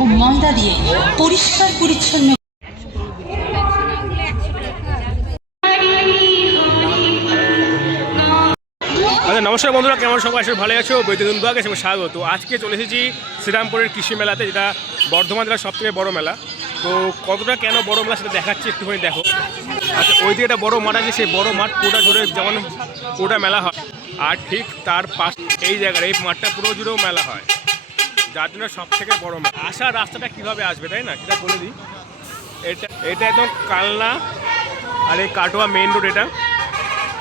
ও দিয়ে পরিষ্কার পরিচ্ছন্ন আচ্ছা নমস্কার বন্ধুরা, কেমন সবাই? আসলে ভালো আছো। বৈদ্যুতিক বিভাগে সবাই স্বাগত। আজকে চলে এসেছি শ্রীরামপুরের কৃষি মেলাতে, যেটা বর্ধমান জেলার সব থেকে বড় মেলা। তো কতটা কেন বড় মেলা সেটা দেখাচ্ছি, একটুখানি দেখো। আচ্ছা ওই দিকে একটা বড় মাঠ আছে, সেই বড় মাঠ পুরোটা জুড়ে যেমন পুরোটা মেলা হয়। আর ঠিক তার পাশ এই জায়গার, এই মাঠটা পুরো জুড়েও মেলা হয়। যার জন্য সব থেকে বড় মেলা আসার রাস্তাটা কীভাবে আসবে, তাই না? সেটা বলে দিই। এটা এটা একদম কালনা আর এই কাটোয়া মেন রোড এটা।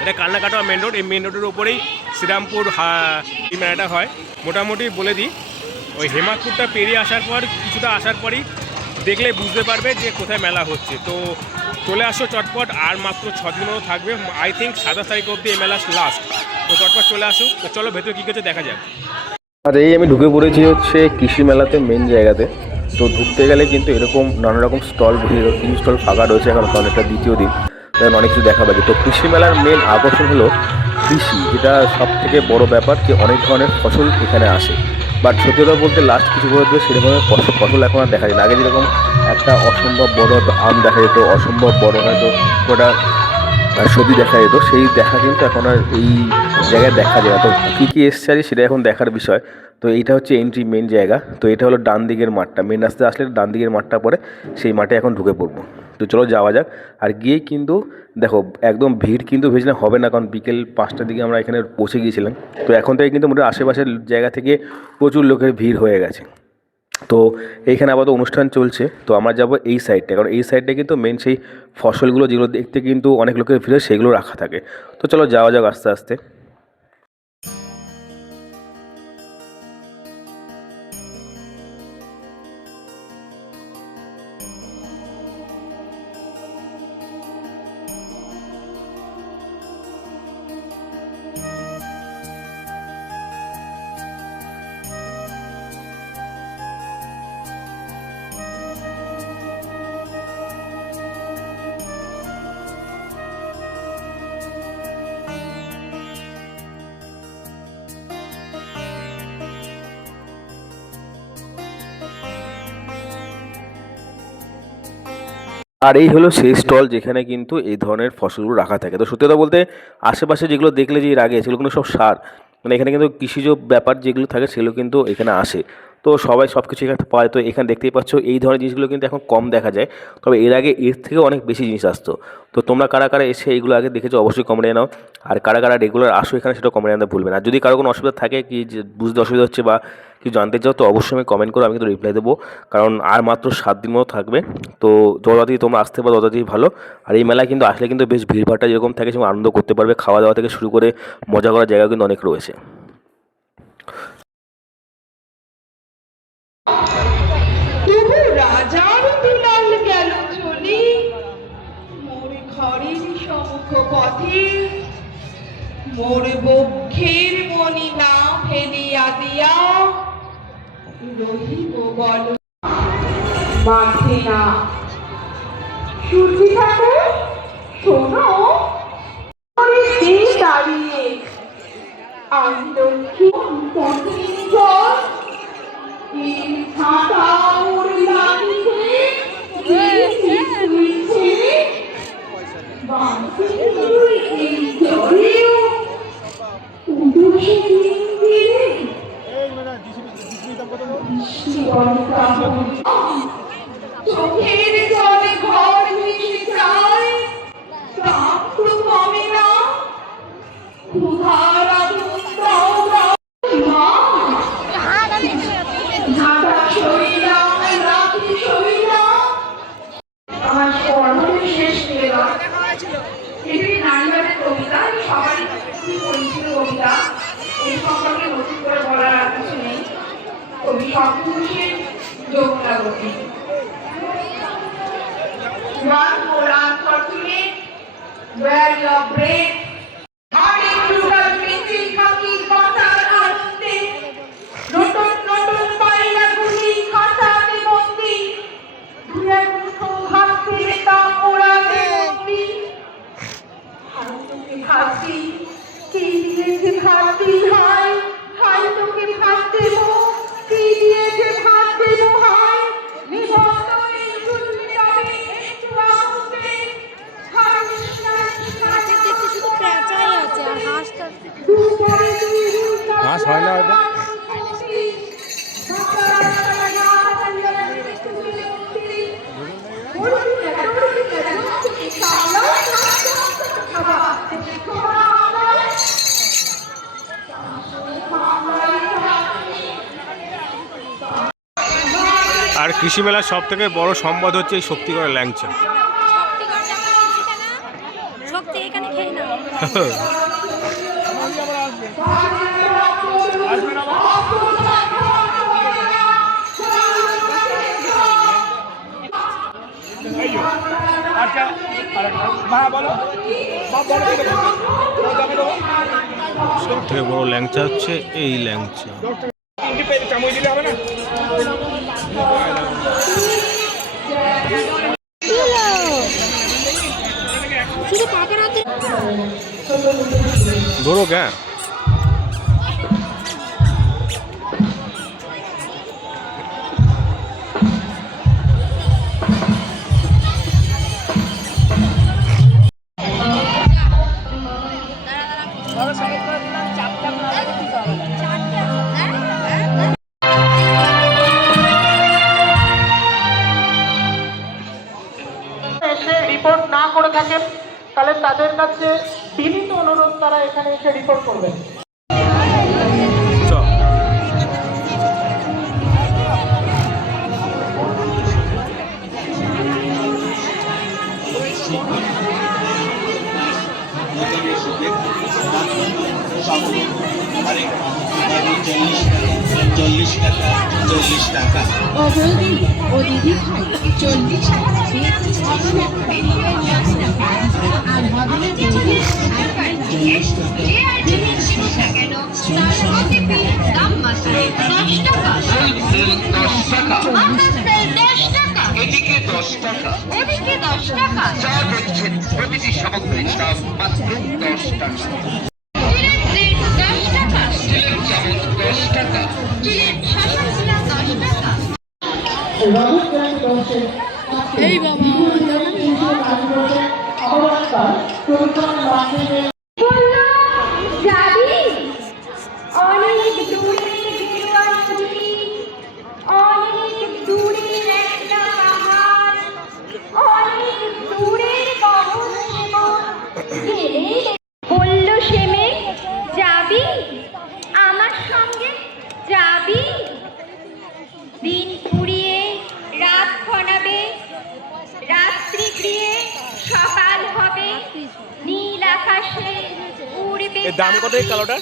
এটা কালনা কাটোয়া মেন রোড এই মেন রোডের উপরেই শ্রীরামপুর মেলাটা হয়। মোটামুটি বলে দিই, ওই হেমাদপুরটা পেরিয়ে আসার পর, কিছুটা আসার পরই দেখলে বুঝতে পারবে যে কোথায় মেলা হচ্ছে। তো চলে আসো চটপট, আর মাত্র ছ দিনও থাকবে। আই থিঙ্ক সাতাশ তারিখ অবধি এই মেলা লাস্ট তো চটপট চলে আসো তো চলো ভেতরে কী কিছু দেখা যাক। আর এই আমি ঢুকে পড়েছি হচ্ছে কৃষি মেলাতে মেন জায়গাতে। তো ঢুকতে গেলে কিন্তু এরকম নানা রকম স্টল কিছু স্টল ফাঁকা রয়েছে এখন এটা দ্বিতীয় দিন। কারণ অনেক কিছু দেখা পাচ্ছে। তো কৃষি মেলার মেন আকর্ষণ হলো কৃষি, যেটা সব থেকে বড় ব্যাপার যে অনেক ধরনের ফসল এখানে আসে। বাট সত্যি কথা বলতে লাস্ট কিছু বছর সেরকম ফসল এখন আর দেখা যায় না আগে যেরকম একটা অসম্ভব বড় আম দেখা যেত, অসম্ভব বড় হয়তো ওটা ছবি দেখা যেত, সেই দেখা কিন্তু এখন আর এই জায়গায় দেখা যায় তো কী কী এসছে আর সেটা এখন দেখার বিষয়। তো এইটা হচ্ছে এন্ট্রি মেন জায়গা। তো এটা হলো ডান দিকের মাঠটা। মেন রাস্তায় আসলে ডান দিকের মাঠটা পরে সেই মাঠে এখন ঢুকে পড়ব। তো চলো যাওয়া যাক। আর গিয়েই কিন্তু দেখো, একদম ভিড় কিন্তু ভেজলে হবে না, কারণ বিকেল পাঁচটার দিকে আমরা এখানে পৌঁছে গিয়েছিলাম। তো এখন থেকে কিন্তু মোটামুটি আশেপাশের জায়গা থেকে প্রচুর লোকের ভিড় হয়ে গেছে। তো এইখানে আপাতত অনুষ্ঠান চলছে। তো আমরা যাব এই সাইডটা কারণ এই সাইডটা কিন্তু মেন সেই ফসলগুলো যেগুলো দেখতে কিন্তু অনেক লোকের ভিড় সেগুলো রাখা থাকে। তো চলো যাওয়া যাক আস্তে আস্তে। আর এই হলো সেই স্টল যেখানে কিন্তু এই ধরনের ফসলগুলো রাখা থাকে। তো সত্যি কথা বলতে আশেপাশে যেগুলো দেখলে যে এর আগে সেগুলো কিন্তু সব সার মানে এখানে কিন্তু কৃষিজ ব্যাপার যেগুলো থাকে সেগুলো কিন্তু এখানে আসে। তো সবাই সব কিছু এখানে পায়। তো এখানে দেখতেই পাচ্ছ, এই ধরনের জিনিসগুলো কিন্তু এখন কম দেখা যায়। তবে এর আগে এর থেকে অনেক বেশি জিনিস আসতো। তো তোমরা কারা কারা এসে এইগুলো আগে দেখেছ, অবশ্যই কমেন্টে নাও আর কারা কারা রেগুলার আসো এখানে সেটা কমেন্টে আনতে ভুলবে না। যদি কারও কোনো অসুবিধা থাকে, কি বুঝতে অসুবিধা হচ্ছে বা কিছু জানতে চাও, তো অবশ্যই আমি কমেন্ট করো আমি কিন্তু রিপ্লাই দেবো। কারণ আর মাত্র সাত দিন মতো থাকবে। তো যত তাড়াতাড়ি তোমরা আসতে পারো তত তাড়াতাড়ি ভালো। আর এই মেলায় কিন্তু আসলে কিন্তু বেশ ভিড়ভাড়টা যেরকম থাকে, সেরকম আনন্দ করতে পারবে। খাওয়া দাওয়া থেকে শুরু করে মজা করার জায়গা কিন্তু অনেক রয়েছে। সমুখ পথে মোর মনি না ফেলিয়া দিয়া রহিব বল। না। সূর্যি শোনো। দাঁড়িয়ে আমি জল ছাতা ওর লাগিতে কৃষি মেলার সব থেকে বড় সম্পদ হচ্ছে এই শক্তিগড় ল্যাংচা। শক্তি এখানে খেয়ে না সব থেকে বড় ল্যাংচা হচ্ছে এই ল্যাংচা। শুধু ধরো হ্যাঁ এসে রিপোর্ট করবেন। এদিকে দশ টাকা। মাত্র দশ এই বাবা দাম কত এই কালোটার?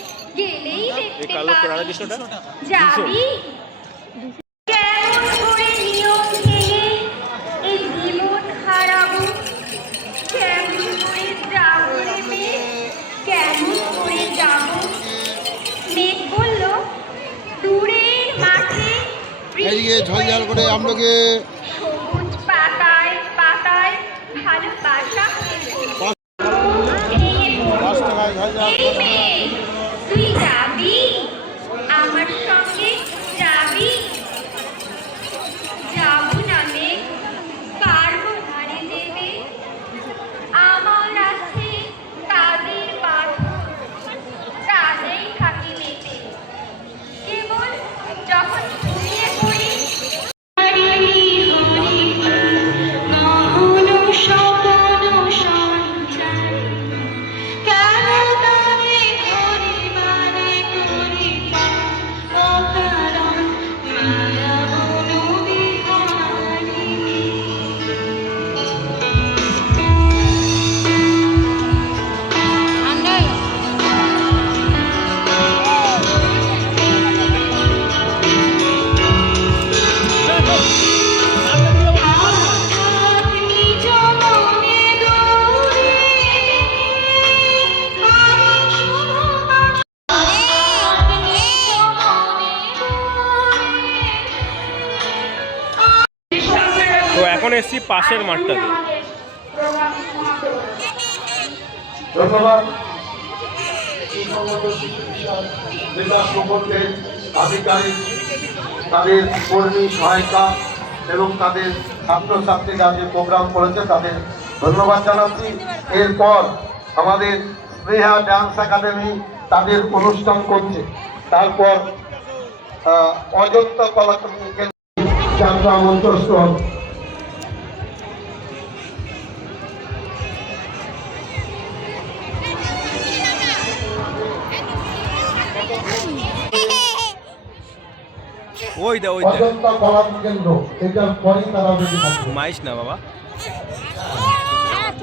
এই কালো। রাধাকৃষ্ণটা যাবি? কেমন করে নিয়ম ভেঙে তুই যাবি আমার সঙ্গে এখন এসছি পাশের মাঠটাতে। ধন্যবাদ। প্রকল্পের আধিকারিক, তাদের কর্মী সহায়িকা এবং তাদের ছাত্রছাত্রীরা যে প্রোগ্রাম করেছে তাদের ধন্যবাদ জানাচ্ছি। এরপর আমাদের স্নেহা ডান্স একাডেমি তাদের অনুষ্ঠান করছে। তারপর অজন্তা কলা কেন্দ্র যাত্রা ওই দা ওই দা। অজন্তা কলা কেন্দ্র এটার পরেই তারা বেশি মাইস না বাবা।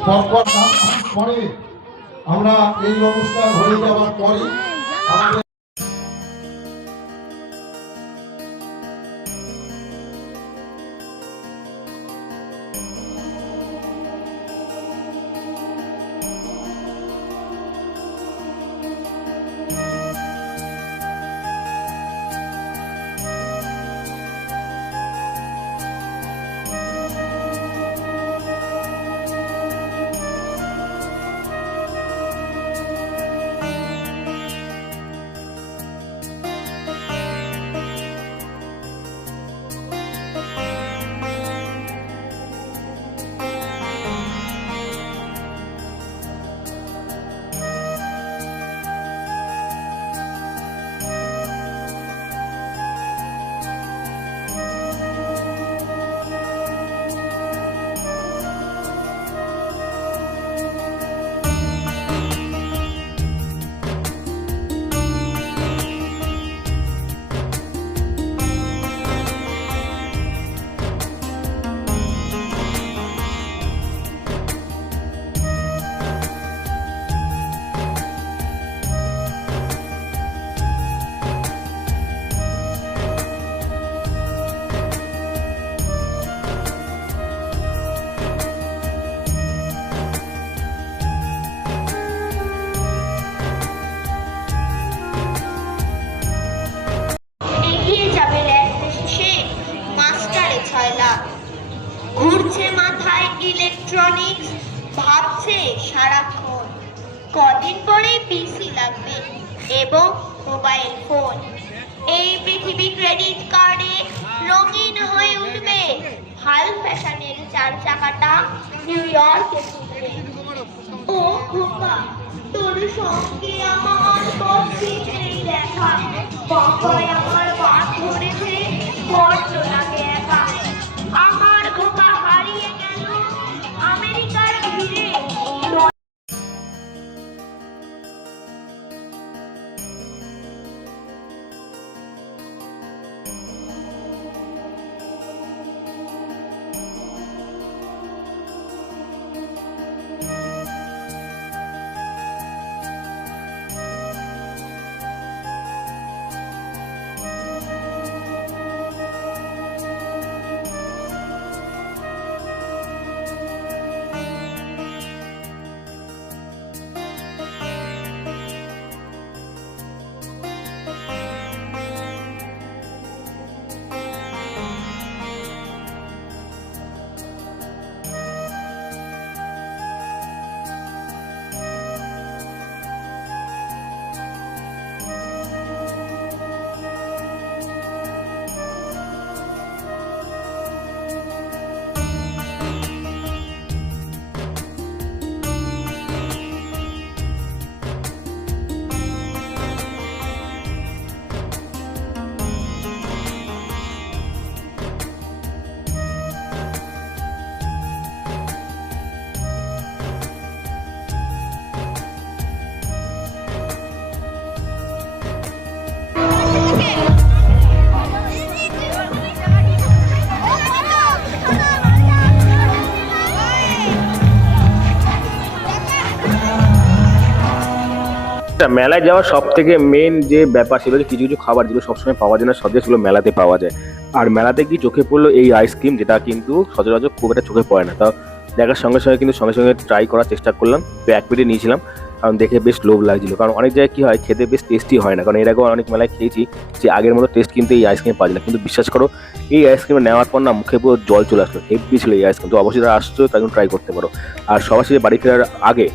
পরপর পরে আমরা এই অনুষ্ঠান হয়ে যাওয়ার পরে নিউ ইয়র্কে ও খোকা তোর সঙ্গে আমার দেখা। বাবাই আমার বাদ ধরেছে? বড্ড লাগে মেলায় যাওয়ার সব থেকে মেন যে ব্যাপার সেগুলো কিছু কিছু খাবার যেগুলো সবসময় পাওয়া যায় না সবচেয়ে সেগুলো মেলাতে পাওয়া যায়। আর মেলাতে কি চোখে পড়ল এই আইসক্রিম যেটা কিন্তু সচরাচর খুব একটা চোখে পড়ে না। তা দেখার সঙ্গে সঙ্গে কিন্তু সঙ্গে সঙ্গে ট্রাই করার চেষ্টা করলাম, তো এক পেটে নিয়েছিলাম, কারণ দেখে বেশ লোভ লাগছিল। কারণ অনেক জায়গায় কী হয়, খেতে বেশ টেস্টি হয় না। কারণ এর আগেও অনেক মেলায় খেয়েছি যে আগের মতো টেস্ট কিন্তু এই আইসক্রিম পাওয়া যায় কিন্তু বিশ্বাস করো, এই আইসক্রিম নেওয়ার পর না মুখে পুরো জল চলে আসলো হেভি ছিল এই আইসক্রিম তো অবশ্যই যারা আসছো তাকে ট্রাই করতে পারো। আর সবার সাথে বাড়ি ফেরার আগে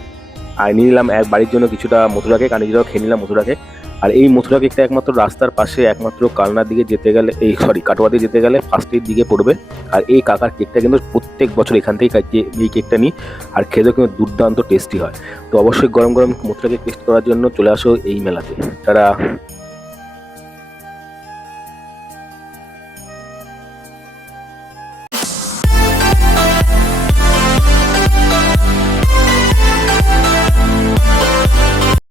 আর নিয়ে নিলাম এক বাড়ির জন্য কিছুটা মথুরা কেক আর নিজেরাও খেয়ে নিলাম মথুরা কেক আর এই মথুরা কেকটা একমাত্র রাস্তার পাশে, একমাত্র কালনার দিকে যেতে গেলে, এই সরি কাটোয়া দিয়ে যেতে গেলে ফার্স্টের দিকে পড়বে। আর এই কাকার কেকটা কিন্তু প্রত্যেক বছর এখান থেকে এই কেকটা নিই। আর খেতেও কিন্তু দুর্দান্ত টেস্টি হয়। তো অবশ্যই গরম গরম মথুরা কেক টেস্ট করার জন্য চলে আসো এই মেলাতে। তারা